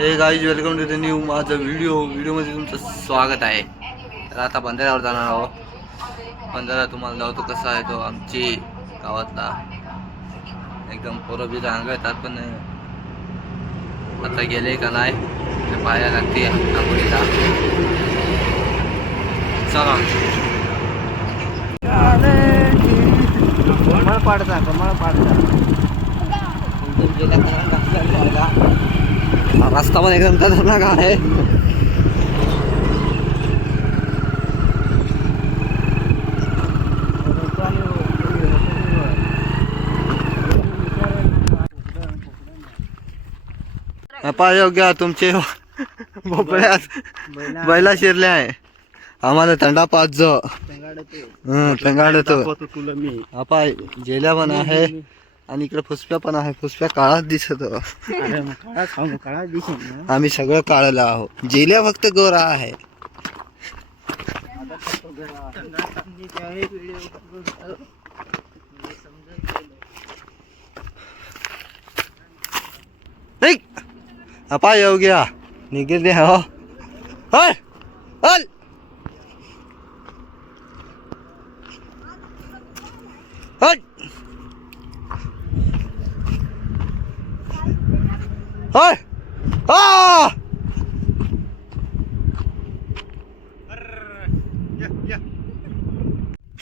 हे guys welcome to the new माझा व्हिडिओमध्ये तुमचं स्वागत आहे। तर आता बंधाऱ्यावर जाणार आहोत। बंधारा तुम्हाला लावतो कसा आहे तो आमची गावातला एकदम पोरं बी रांग येतात पण आता गेले का नाही ते पाहायला लागते आंघोळीला। चला कमळ पाडता रास्ता पण एकदम खतरनाक आहे। योग्य तुमचे भोपळ्यात बैला शिरले आहे। आम्हाला थंडा पाजो थंगाडतो तुला मी आपा जेल्या पण आहे आणि इकडे फुसप्या पण आहे। फुसप्या काळात दिसत आम्ही सगळं काळलं आहोत। जेल्या फक्त गोरा आहे। आपा येऊ गया निघेल दे हो हल हल हल हल आ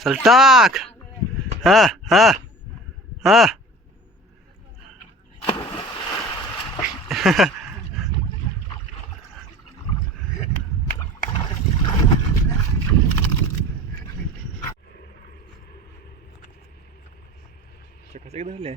चल टाक हा हा हा कसे धरले